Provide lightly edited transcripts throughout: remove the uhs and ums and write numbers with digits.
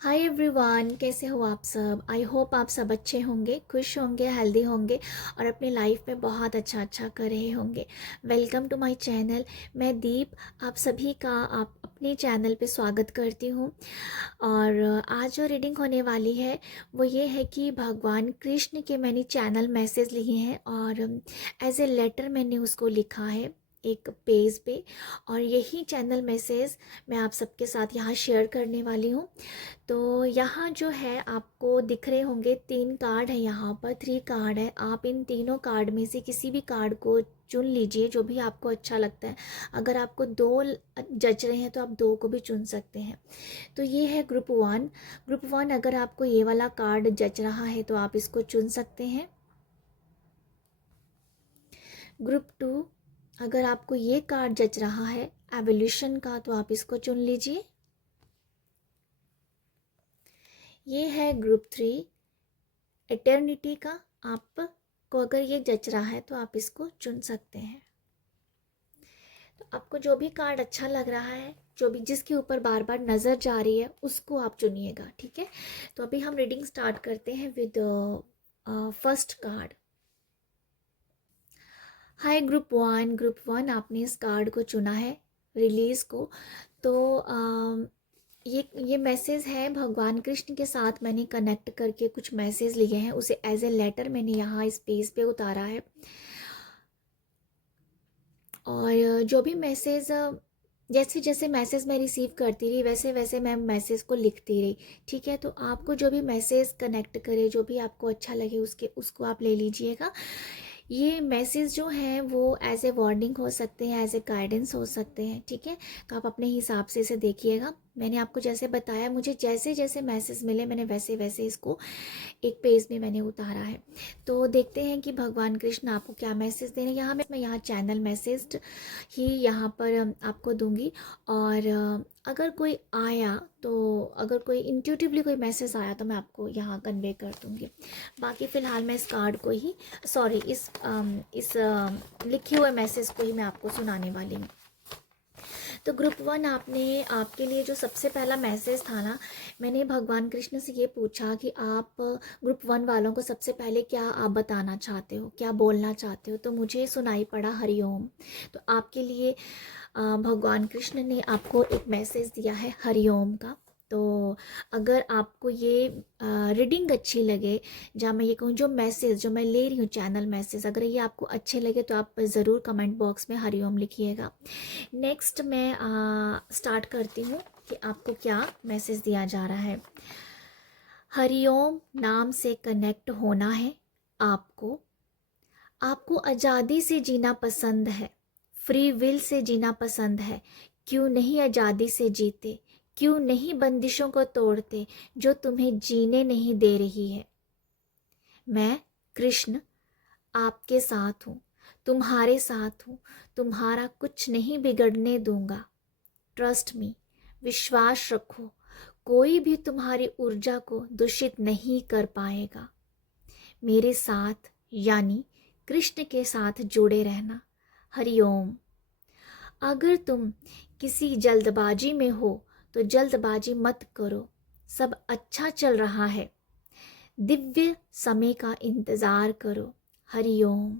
Hi everyone, कैसे हो आप सब। आई होप आप सब अच्छे होंगे, खुश होंगे, हेल्दी होंगे और अपनी लाइफ में बहुत अच्छा कर रहे होंगे। Welcome to my channel. मैं दीप आप सभी का आप अपने चैनल पे स्वागत करती हूँ। और आज जो रीडिंग होने वाली है वो ये है कि भगवान कृष्ण के मैंने चैनल मैसेज लिए हैं और एज ए लेटर मैंने उसको लिखा है एक पेज पे। और यही चैनल मैसेज मैं आप सबके साथ यहाँ शेयर करने वाली हूँ। तो यहाँ जो है आपको दिख रहे होंगे 3 कार्ड है, यहाँ पर 3 कार्ड है। आप इन तीनों कार्ड में से किसी भी कार्ड को चुन लीजिए जो भी आपको अच्छा लगता है। अगर आपको 2 जच रहे हैं तो आप 2 को भी चुन सकते हैं। तो ये है ग्रुप 1। अगर आपको ये वाला कार्ड जच रहा है तो आप इसको चुन सकते हैं। ग्रुप 2, अगर आपको ये कार्ड जच रहा है एवोल्यूशन का तो आप इसको चुन लीजिए। ये है ग्रुप 3 एटर्निटी का। आपको अगर ये जच रहा है तो आप इसको चुन सकते हैं। तो आपको जो भी कार्ड अच्छा लग रहा है, जो भी जिसके ऊपर बार बार नज़र जा रही है उसको आप चुनिएगा, ठीक है। तो अभी हम रीडिंग स्टार्ट करते हैं with first card. Hi group 1 आपने इस कार्ड को चुना है रिलीज को। तो ये मैसेज है भगवान कृष्ण के साथ मैंने कनेक्ट करके कुछ मैसेज लिए हैं, उसे एज ए लेटर मैंने यहाँ इस पेज पे उतारा है। और जो भी मैसेज जैसे जैसे मैसेज मैं रिसीव करती रही वैसे वैसे मैं मैसेज को लिखती रही, ठीक है। तो आपको जो भी मैसेज कनेक्ट करे, जो भी आपको अच्छा लगे उसको आप ले लीजिएगा। ये मैसेज जो हैं वो एज ए वार्निंग हो सकते हैं, एज ए गाइडेंस हो सकते हैं, ठीक है। तो आप अपने हिसाब से इसे देखिएगा। मैंने आपको जैसे बताया, मुझे जैसे जैसे मैसेज मिले मैंने वैसे वैसे इसको एक पेज में मैंने उतारा है। तो देखते हैं कि भगवान कृष्ण आपको क्या मैसेज दे रहे हैं। मैं यहाँ चैनल मैसेज ही यहाँ पर आपको दूंगी। और अगर कोई आया तो अगर कोई इंट्यूटिवली कोई मैसेज आया तो मैं आपको यहाँ कन्वे कर दूंगी। बाकी फ़िलहाल मैं इस कार्ड को ही इस लिखे हुए मैसेज को ही मैं आपको सुनाने वाली हूँ। तो ग्रुप 1 आपके लिए जो सबसे पहला मैसेज था ना, मैंने भगवान कृष्ण से ये पूछा कि आप ग्रुप 1 वालों को सबसे पहले क्या आप बताना चाहते हो, क्या बोलना चाहते हो। तो मुझे सुनाई पड़ा हरिओम। तो आपके लिए भगवान कृष्ण ने आपको एक मैसेज दिया है हरिओम का। तो अगर आपको ये रीडिंग अच्छी लगे, जहाँ मैं ये कहूँ जो मैसेज जो मैं ले रही हूँ चैनल मैसेज, अगर ये आपको अच्छे लगे तो आप ज़रूर कमेंट बॉक्स में हरिओम लिखिएगा। नेक्स्ट मैं स्टार्ट करती हूँ कि आपको क्या मैसेज दिया जा रहा है। हरिओम नाम से कनेक्ट होना है आपको। आपको आज़ादी से जीना पसंद है, फ्री विल से जीना पसंद है। क्यों नहीं आज़ादी से जीते, क्यों नहीं बंदिशों को तोड़ते जो तुम्हें जीने नहीं दे रही है। मैं कृष्ण आपके साथ हूँ, तुम्हारे साथ हूँ, तुम्हारा कुछ नहीं बिगड़ने दूंगा। ट्रस्ट मी, विश्वास रखो, कोई भी तुम्हारी ऊर्जा को दूषित नहीं कर पाएगा। मेरे साथ यानी कृष्ण के साथ जुड़े रहना। हरिओम। अगर तुम किसी जल्दबाजी में हो तो जल्दबाजी मत करो, सब अच्छा चल रहा है। दिव्य समय का इंतजार करो। हरिओम।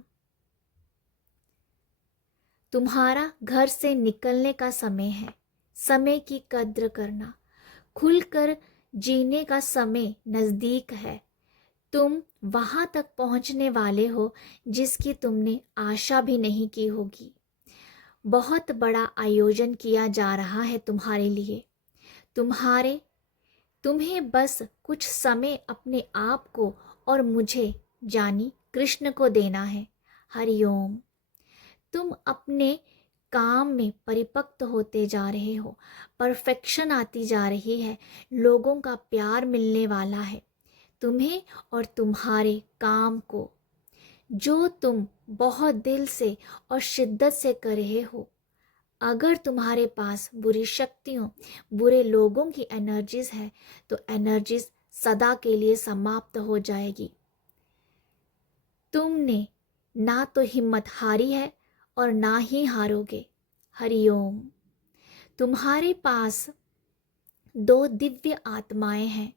तुम्हारा घर से निकलने का समय है, समय की कद्र करना। खुलकर जीने का समय नज़दीक है। तुम वहां तक पहुंचने वाले हो जिसकी तुमने आशा भी नहीं की होगी। बहुत बड़ा आयोजन किया जा रहा है तुम्हारे लिए। तुम्हें बस कुछ समय अपने आप को और मुझे जानी कृष्ण को देना है। हरिओम। तुम अपने काम में परिपक्व होते जा रहे हो, परफेक्शन आती जा रही है, लोगों का प्यार मिलने वाला है तुम्हें और तुम्हारे काम को, जो तुम बहुत दिल से और शिद्दत से कर रहे हो। अगर तुम्हारे पास बुरी शक्तियों, बुरे लोगों की एनर्जीज है तो एनर्जीज सदा के लिए समाप्त हो जाएगी। तुमने ना तो हिम्मत हारी है और ना ही हारोगे। हरिओम। तुम्हारे पास दो दिव्य आत्माएं हैं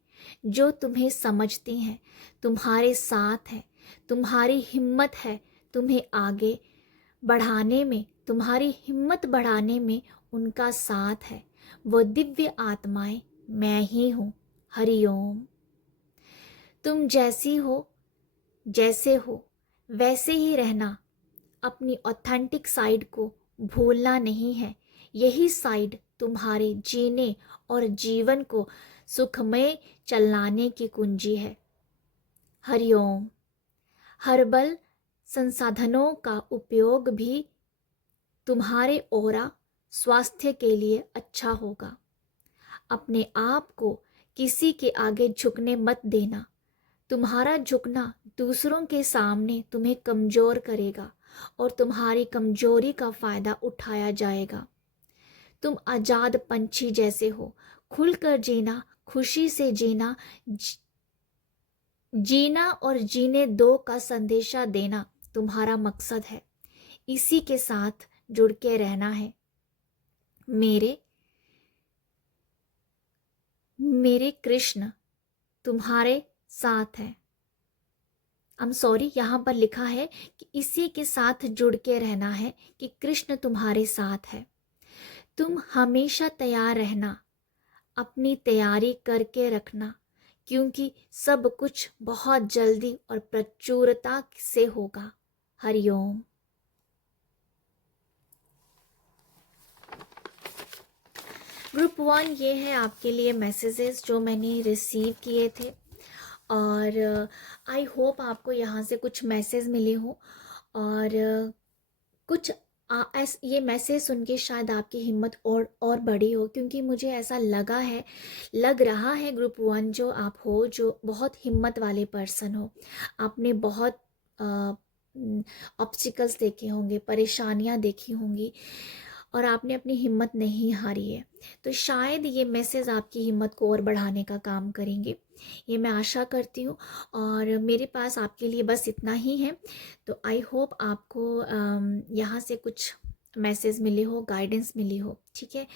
जो तुम्हें समझती हैं, तुम्हारे साथ हैं, तुम्हारी हिम्मत है, तुम्हें आगे बढ़ाने में, तुम्हारी हिम्मत बढ़ाने में उनका साथ है। वो दिव्य आत्माएं मैं ही हूँ। हरिओम। तुम जैसी हो, जैसे हो वैसे ही रहना। अपनी ऑथेंटिक साइड को भूलना नहीं है। यही साइड तुम्हारे जीने और जीवन को सुखमय चलाने की कुंजी है। हरिओम। हर्बल संसाधनों का उपयोग भी तुम्हारे ऑरा स्वास्थ्य के लिए अच्छा होगा। अपने आप को किसी के आगे झुकने मत देना। तुम्हारा झुकना दूसरों के सामने तुम्हें कमज़ोर करेगा और तुम्हारी कमजोरी का फ़ायदा उठाया जाएगा। तुम आज़ाद पंछी जैसे हो। खुलकर जीना, खुशी से जीना, जीना और जीने दो का संदेशा देना तुम्हारा मकसद है। इसी के साथ जुड़ के रहना है। मेरे कृष्ण तुम्हारे साथ हैं। यहाँ पर लिखा है कि इसी के साथ जुड़ के रहना है कि कृष्ण तुम्हारे साथ है। तुम हमेशा तैयार रहना, अपनी तैयारी करके रखना, क्योंकि सब कुछ बहुत जल्दी और प्रचुरता से होगा। हरिओम। ग्रुप 1 ये है आपके लिए मैसेजेस जो मैंने रिसीव किए थे, और आई होप आपको यहाँ से कुछ मैसेज मिले हो, और कुछ ये मैसेज सुन के शायद आपकी हिम्मत और बड़ी हो, क्योंकि मुझे ऐसा लग रहा है ग्रुप 1 जो आप हो, जो बहुत हिम्मत वाले पर्सन हो। आपने बहुत ऑब्स्टिकल्स देखे होंगे, परेशानियाँ देखी होंगी, और आपने अपनी हिम्मत नहीं हारी है। तो शायद ये मैसेज आपकी हिम्मत को और बढ़ाने का काम करेंगे, ये मैं आशा करती हूँ। और मेरे पास आपके लिए बस इतना ही है। तो आई होप आपको यहाँ से कुछ मैसेज मिले हो, गाइडेंस मिली हो। ठीक है,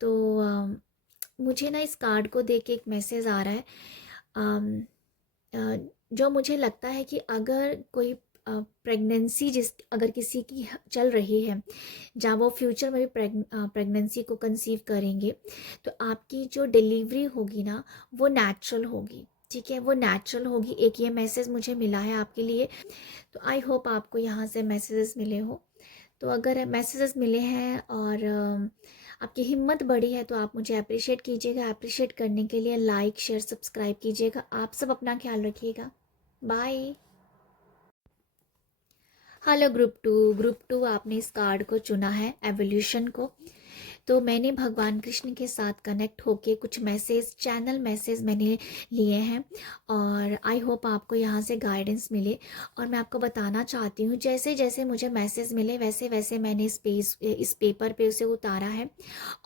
तो मुझे ना इस कार्ड को देख के एक मैसेज आ रहा है, जो मुझे लगता है कि अगर कोई प्रेगनेंसी अगर किसी की चल रही है, जहाँ वो फ्यूचर में भी प्रेगनेंसी को कंसीव करेंगे, तो आपकी जो डिलीवरी होगी ना वो नेचुरल होगी। ठीक है, वो नेचुरल होगी। एक ये मैसेज मुझे मिला है आपके लिए। तो आई होप आपको यहाँ से मैसेजेस मिले हो। तो अगर मैसेजेस मिले हैं और आपकी हिम्मत बढ़ी है तो आप मुझे अप्रिशिएट कीजिएगा। अप्रिशिएट करने के लिए लाइक, शेयर, सब्सक्राइब कीजिएगा। आप सब अपना ख्याल रखिएगा। बाय। हेलो ग्रुप टू आपने इस कार्ड को चुना है, एवोल्यूशन को। तो मैंने भगवान कृष्ण के साथ कनेक्ट होके कुछ चैनल मैसेज मैंने लिए हैं, और आई होप आपको यहाँ से गाइडेंस मिले। और मैं आपको बताना चाहती हूँ, जैसे जैसे मुझे मैसेज मिले वैसे वैसे मैंने इस पेपर पे उसे उतारा है।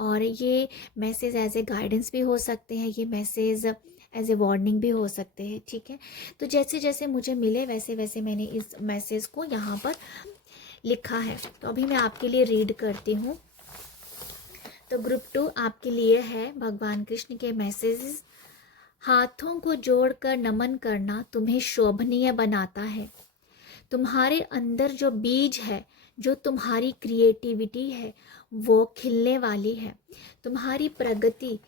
और ये मैसेज एज ए गाइडेंस भी हो सकते हैं, ये मैसेज एज ए वार्निंग भी हो सकते हैं। ठीक है, तो जैसे जैसे मुझे मिले वैसे वैसे मैंने इस मैसेज को यहाँ पर लिखा है। तो अभी मैं आपके लिए रीड करती हूँ। तो ग्रुप 2 आपके लिए है भगवान कृष्ण के मैसेजेस। हाथों को जोड़कर नमन करना तुम्हें शोभनीय बनाता है। तुम्हारे अंदर जो बीज है, जो तुम्हारी क्रिएटिविटी है, वो खिलने वाली है। तुम्हारी प्रगति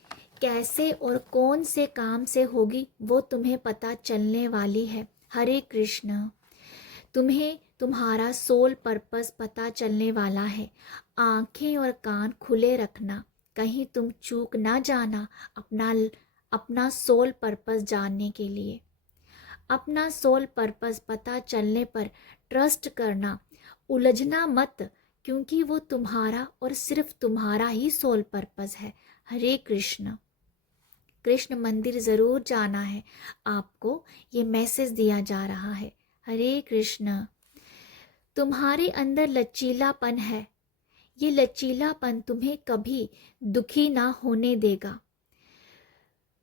कैसे और कौन से काम से होगी वो तुम्हें पता चलने वाली है। हरे कृष्ण। तुम्हें तुम्हारा सोल पर्पस पता चलने वाला है। आंखें और कान खुले रखना, कहीं तुम चूक ना जाना अपना सोल पर्पस जानने के लिए। अपना सोल पर्पस पता चलने पर ट्रस्ट करना, उलझना मत, क्योंकि वो तुम्हारा और सिर्फ तुम्हारा ही सोल पर्पस है। हरे कृष्ण। कृष्ण मंदिर ज़रूर जाना है आपको, ये मैसेज दिया जा रहा है। हरे कृष्ण। तुम्हारे अंदर लचीलापन है, ये लचीलापन तुम्हें कभी दुखी ना होने देगा।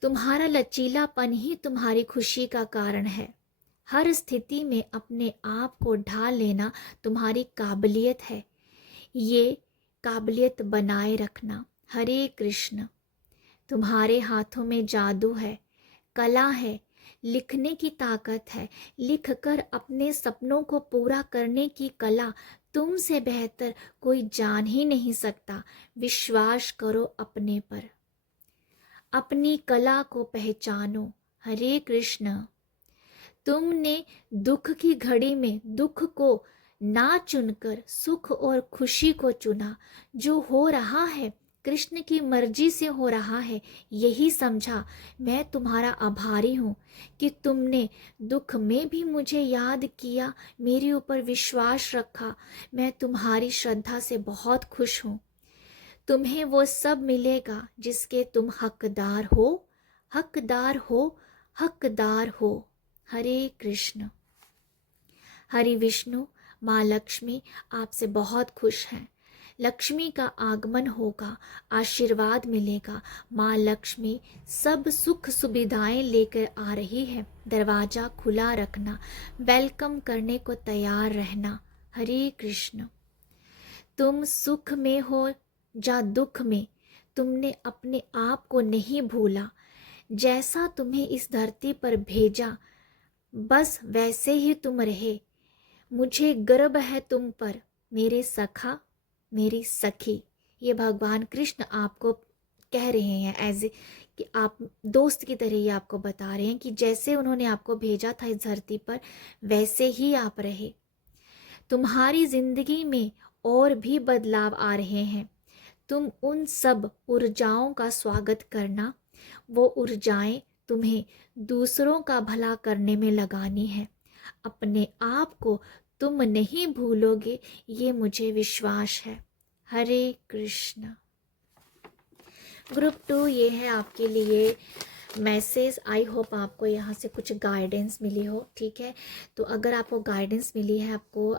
तुम्हारा लचीलापन ही तुम्हारी खुशी का कारण है। हर स्थिति में अपने आप को ढाल लेना तुम्हारी काबिलियत है, ये काबिलियत बनाए रखना। हरे कृष्ण। तुम्हारे हाथों में जादू है, कला है, लिखने की ताकत है। लिखकर अपने सपनों को पूरा करने की कला तुमसे बेहतर कोई जान ही नहीं सकता। विश्वास करो अपने पर, अपनी कला को पहचानो। हरे कृष्ण। तुमने दुख की घड़ी में दुख को ना चुनकर सुख और खुशी को चुना। जो हो रहा है कृष्ण की मर्जी से हो रहा है, यही समझा। मैं तुम्हारा आभारी हूँ कि तुमने दुख में भी मुझे याद किया, मेरे ऊपर विश्वास रखा। मैं तुम्हारी श्रद्धा से बहुत खुश हूँ। तुम्हें वो सब मिलेगा जिसके तुम हकदार हो, हकदार हो, हकदार हो। हरे कृष्ण। हरि विष्णु। माँ लक्ष्मी आपसे बहुत खुश हैं। लक्ष्मी का आगमन होगा, आशीर्वाद मिलेगा। माँ लक्ष्मी सब सुख सुविधाएं लेकर आ रही है। दरवाजा खुला रखना, वेलकम करने को तैयार रहना। हरे कृष्ण। तुम सुख में हो या दुख में, तुमने अपने आप को नहीं भूला। जैसा तुम्हें इस धरती पर भेजा, बस वैसे ही तुम रहे। मुझे गर्व है तुम पर, मेरे सखा, मेरी सखी। ये भगवान कृष्ण आपको कह रहे हैं, एज कि आप दोस्त की तरह ही आपको बता रहे हैं कि जैसे उन्होंने आपको भेजा था इस धरती पर, वैसे ही आप रहे। तुम्हारी जिंदगी में और भी बदलाव आ रहे हैं। तुम उन सब ऊर्जाओं का स्वागत करना। वो ऊर्जाएं तुम्हें दूसरों का भला करने में लगानी है। अपने आप को तुम नहीं भूलोगे, ये मुझे विश्वास है। हरे कृष्ण। ग्रुप 2 ये है आपके लिए मैसेज। आई होप आपको यहाँ से कुछ गाइडेंस मिली हो, ठीक है। तो अगर आपको गाइडेंस मिली है, आपको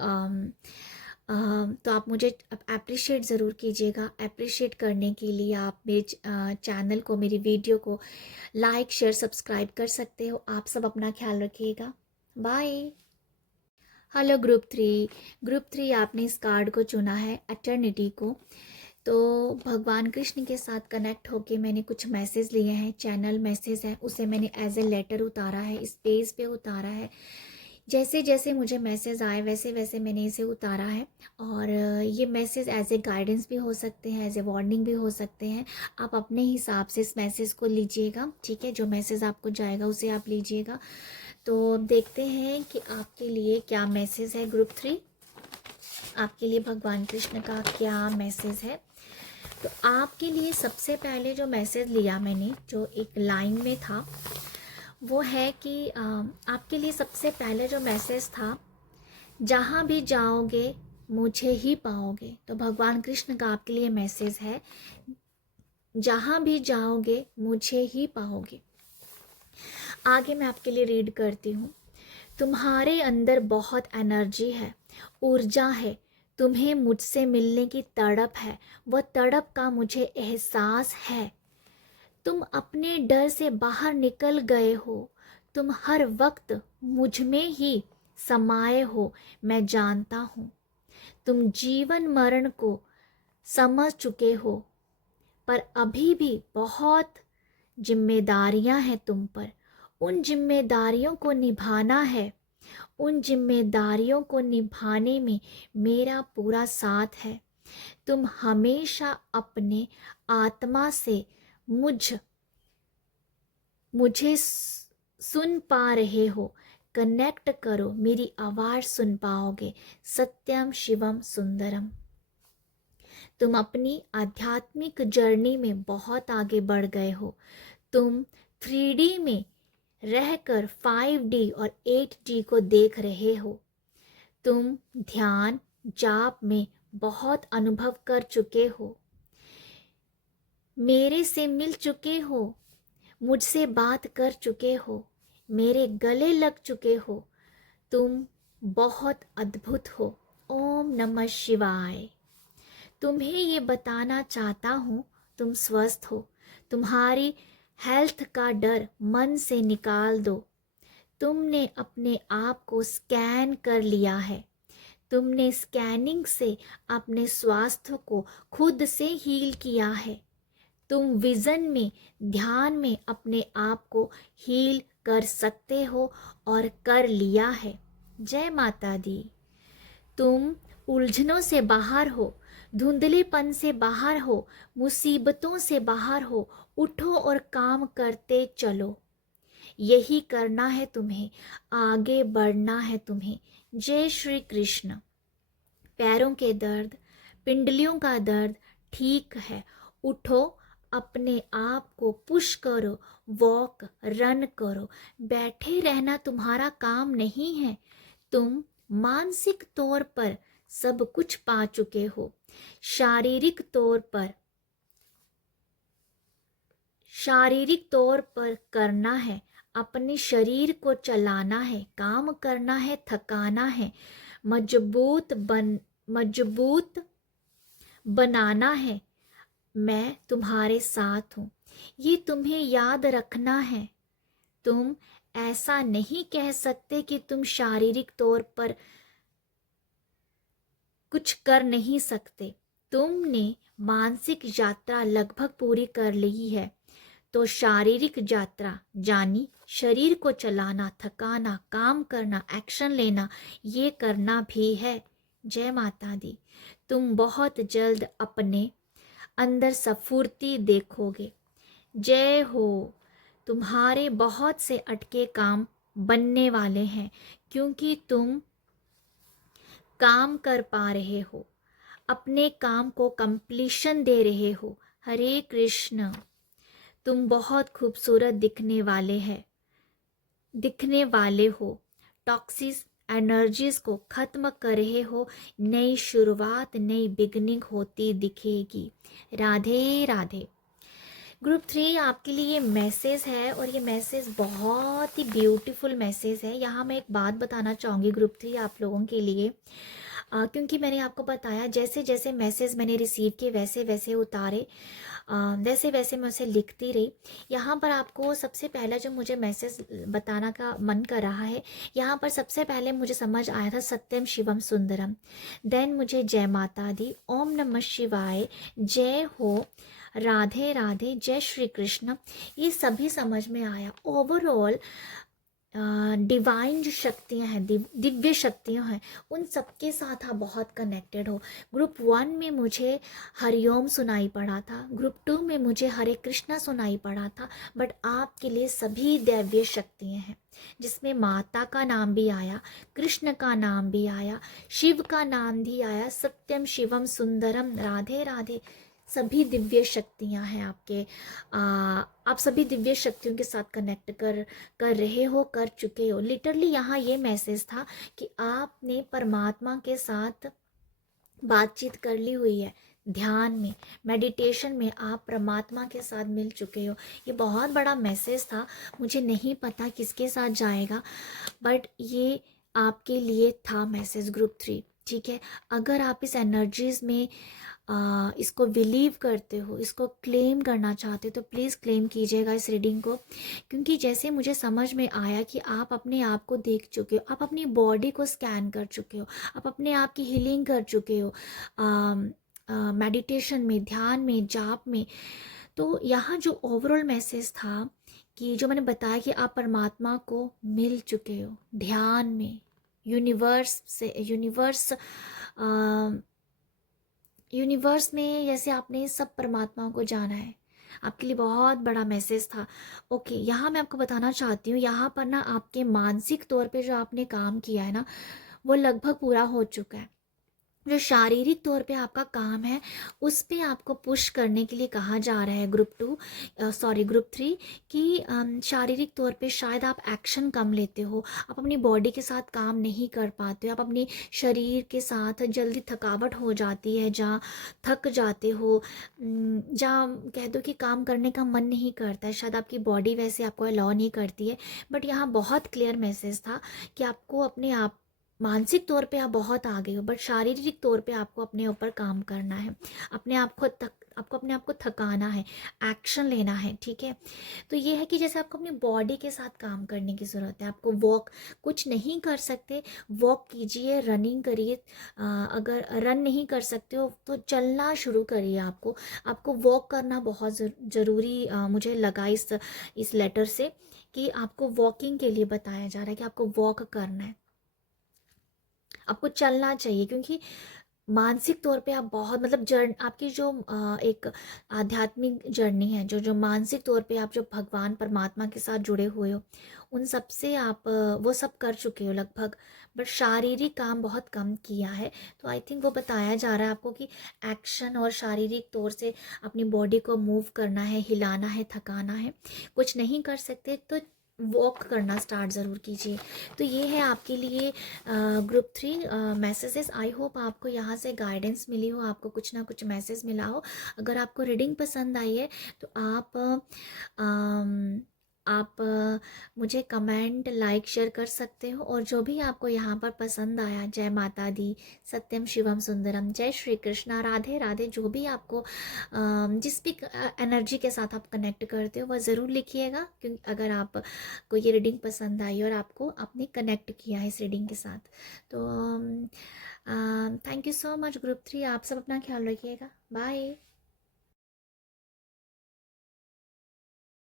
तो आप मुझे अप्रिशिएट ज़रूर कीजिएगा। अप्रिशिएट करने के लिए आप मेरे चैनल को, मेरी वीडियो को लाइक, शेयर, सब्सक्राइब कर सकते हो। आप सब अपना ख्याल रखिएगा। बाय। Hello group 3। ग्रुप 3 आपने इस कार्ड को चुना है, एटर्निटी को। तो भगवान कृष्ण के साथ कनेक्ट होके मैंने कुछ मैसेज लिए हैं, चैनल मैसेज है, उसे मैंने एज ए लेटर उतारा है, इस पेज पे उतारा है। जैसे जैसे मुझे मैसेज आए वैसे वैसे मैंने इसे उतारा है। और ये मैसेज एज ए गाइडेंस भी हो सकते हैं, एज ए वार्निंग भी हो सकते हैं। आप अपने हिसाब से इस मैसेज को लीजिएगा, ठीक है। जो मैसेज आपको जाएगा उसे आप लीजिएगा। तो देखते हैं कि आपके लिए क्या मैसेज है। ग्रुप 3 आपके लिए भगवान कृष्ण का क्या मैसेज है। तो आपके लिए सबसे पहले जो मैसेज लिया मैंने, जो एक लाइन में था, वो है कि आपके लिए सबसे पहले जो मैसेज था, जहाँ भी जाओगे मुझे ही पाओगे। तो भगवान कृष्ण का आपके लिए मैसेज है, जहाँ भी जाओगे मुझे ही पाओगे। आगे मैं आपके लिए रीड करती हूँ। तुम्हारे अंदर बहुत एनर्जी है, ऊर्जा है। तुम्हें मुझसे मिलने की तड़प है, वह तड़प का मुझे एहसास है। तुम अपने डर से बाहर निकल गए हो। तुम हर वक्त मुझ में ही समाये हो, मैं जानता हूँ। तुम जीवन मरण को समझ चुके हो, पर अभी भी बहुत जिम्मेदारियां हैं तुम पर। उन जिम्मेदारियों को निभाना है। उन जिम्मेदारियों को निभाने में मेरा पूरा साथ है। तुम हमेशा अपने आत्मा से मुझे सुन पा रहे हो। कनेक्ट करो, मेरी आवाज़ सुन पाओगे। सत्यम शिवम सुंदरम। तुम अपनी आध्यात्मिक जर्नी में बहुत आगे बढ़ गए हो। तुम 3D में रहकर 5D और 8D को देख रहे हो। तुम ध्यान जाप में बहुत अनुभव कर चुके हो। मेरे से मिल चुके हो, मुझसे बात कर चुके हो, मेरे गले लग चुके हो। तुम बहुत अद्भुत हो। ओम नमः शिवाय। तुम्हें ये बताना चाहता हूँ, तुम स्वस्थ हो। तुम्हारी हेल्थ का डर मन से निकाल दो। तुमने अपने आप को स्कैन कर लिया है। तुमने स्कैनिंग से अपने स्वास्थ्य को खुद से हील किया है। तुम विज़न में, ध्यान में अपने आप को हील कर सकते हो और कर लिया है। जय माता दी। तुम उलझनों से बाहर हो, धुंधलेपन से बाहर हो, मुसीबतों से बाहर हो। उठो और काम करते चलो। यही करना है तुम्हें, आगे बढ़ना है तुम्हें। जय श्री कृष्ण। पैरों के दर्द, पिंडलियों का दर्द ठीक है। उठो, अपने आप को पुश करो, वॉक रन करो। बैठे रहना तुम्हारा काम नहीं है। तुम मानसिक तौर पर सब कुछ पा चुके हो। शारीरिक तौर पर करना है, अपने शरीर को चलाना है, काम करना है, थकाना है, मजबूत बनाना है। मैं तुम्हारे साथ हूँ, ये तुम्हें याद रखना है। तुम ऐसा नहीं कह सकते कि तुम शारीरिक तौर पर कुछ कर नहीं सकते। तुमने मानसिक यात्रा लगभग पूरी कर ली है, तो शारीरिक यात्रा जानी शरीर को चलाना, थकाना, काम करना, एक्शन लेना, ये करना भी है। जय माता दी। तुम बहुत जल्द अपने अंदर स्फूर्ति देखोगे। जय हो। तुम्हारे बहुत से अटके काम बनने वाले हैं, क्योंकि तुम काम कर पा रहे हो, अपने काम को कंप्लीशन दे रहे हो। हरे कृष्ण। तुम बहुत खूबसूरत दिखने वाले हो। टॉक्सिस एनर्जीज को खत्म कर रहे हो। नई शुरुआत, नई बिगनिंग होती दिखेगी। राधे राधे। ग्रुप 3 आपके लिए मैसेज है, और ये मैसेज बहुत ही ब्यूटीफुल मैसेज है। यहाँ मैं एक बात बताना चाहूँगी ग्रुप 3 आप लोगों के लिए, क्योंकि मैंने आपको बताया जैसे जैसे मैसेज मैंने रिसीव किए वैसे वैसे उतारे, वैसे वैसे मैं उसे लिखती रही। यहाँ पर आपको सबसे पहला जो मुझे मैसेज बताना का मन कर रहा है, यहाँ पर सबसे पहले मुझे समझ आया था सत्यम शिवम सुंदरम। देन मुझे जय माता दी, ओम नमः शिवाय, जय हो, राधे राधे, जय श्री कृष्ण, ये सभी समझ में आया। ओवरऑल डिवाइन जो शक्तियाँ हैं, दिव्य शक्तियाँ हैं, उन सबके साथ आप बहुत कनेक्टेड हो। ग्रुप 1 में मुझे हरिओम सुनाई पड़ा था, ग्रुप 2 में मुझे हरे कृष्णा सुनाई पड़ा था, बट आपके लिए सभी दिव्य शक्तियाँ हैं, जिसमें माता का नाम भी आया, कृष्ण का नाम भी आया, शिव का नाम भी आया, सत्यम शिवम सुंदरम, राधे राधे। सभी दिव्य शक्तियाँ हैं आपके। आप सभी दिव्य शक्तियों के साथ कनेक्ट कर रहे हो, कर चुके हो। लिटरली यहाँ ये मैसेज था कि आपने परमात्मा के साथ बातचीत कर ली हुई है। ध्यान में, मेडिटेशन में आप परमात्मा के साथ मिल चुके हो। ये बहुत बड़ा मैसेज था, मुझे नहीं पता किसके साथ जाएगा, बट ये आपके लिए था मैसेज ग्रुप 3। ठीक है, अगर आप इस एनर्जीज में इसको बिलीव करते हो, इसको क्लेम करना चाहते हो, तो प्लीज़ क्लेम कीजिएगा इस रीडिंग को, क्योंकि जैसे मुझे समझ में आया कि आप अपने आप को देख चुके हो, आप अपनी बॉडी को स्कैन कर चुके हो, आप अपने आप की हीलिंग कर चुके हो मेडिटेशन में, ध्यान में, जाप में। तो यहाँ जो ओवरऑल मैसेज था कि जो मैंने बताया कि आप परमात्मा को मिल चुके हो ध्यान में, यूनिवर्स में जैसे आपने सब परमात्माओं को जाना है, आपके लिए बहुत बड़ा मैसेज था। ओके, यहाँ मैं आपको बताना चाहती हूँ, यहाँ पर ना आपके मानसिक तौर पे जो आपने काम किया है ना, वो लगभग पूरा हो चुका है। जो शारीरिक तौर पे आपका काम है, उस पे आपको पुश करने के लिए कहा जा रहा है ग्रुप 3 कि शारीरिक तौर पे शायद आप एक्शन कम लेते हो, आप अपनी बॉडी के साथ काम नहीं कर पाते हो, आप अपने शरीर के साथ जल्दी थकावट हो जाती है, जहाँ थक जाते हो, जहाँ कह दो कि काम करने का मन नहीं करता है, शायद आपकी बॉडी वैसे आपको अलाउ नहीं करती है। बट यहाँ बहुत क्लियर मैसेज था कि आपको अपने आप, मानसिक तौर पे आप बहुत आगे हो, बट शारीरिक तौर पे आपको अपने ऊपर काम करना है, अपने आप को आपको अपने आप को थकाना है, एक्शन लेना है, ठीक है। तो ये है कि जैसे आपको अपनी बॉडी के साथ काम करने की ज़रूरत है। आपको वॉक, कुछ नहीं कर सकते, वॉक कीजिए, रनिंग करिए। अगर रन नहीं कर सकते हो तो चलना शुरू करिए। आपको वॉक करना बहुत ज़रूरी मुझे लगा इस लेटर से, कि आपको वॉकिंग के लिए बताया जा रहा है कि आपको वॉक करना है, आपको चलना चाहिए। क्योंकि मानसिक तौर पे आप बहुत, मतलब आपकी जो एक आध्यात्मिक जर्नी है, जो मानसिक तौर पे आप जो भगवान परमात्मा के साथ जुड़े हुए हो, उन सब से आप वो सब कर चुके हो लगभग, बट शारीरिक काम बहुत कम किया है। तो आई थिंक वो बताया जा रहा है आपको कि एक्शन और शारीरिक तौर से अपनी बॉडी को मूव करना है, हिलाना है, थकाना है। कुछ नहीं कर सकते तो वॉक करना स्टार्ट ज़रूर कीजिए। तो ये है आपके लिए ग्रुप 3 मैसेजेस। आई होप आपको यहाँ से गाइडेंस मिली हो, आपको कुछ ना कुछ मैसेज मिला हो। अगर आपको रीडिंग पसंद आई है तो मुझे कमेंट, लाइक, शेयर कर सकते हो। और जो भी आपको यहाँ पर पसंद आया, जय माता दी, सत्यम शिवम सुंदरम, जय श्री कृष्णा, राधे राधे, जो भी आपको जिस भी एनर्जी के साथ आप कनेक्ट करते हो वह ज़रूर लिखिएगा। क्योंकि अगर आप को ये रीडिंग पसंद आई और आपको आपने कनेक्ट किया है इस रीडिंग के साथ, तो thank you so much group 3। आप सब अपना ख्याल रखिएगा। बाय।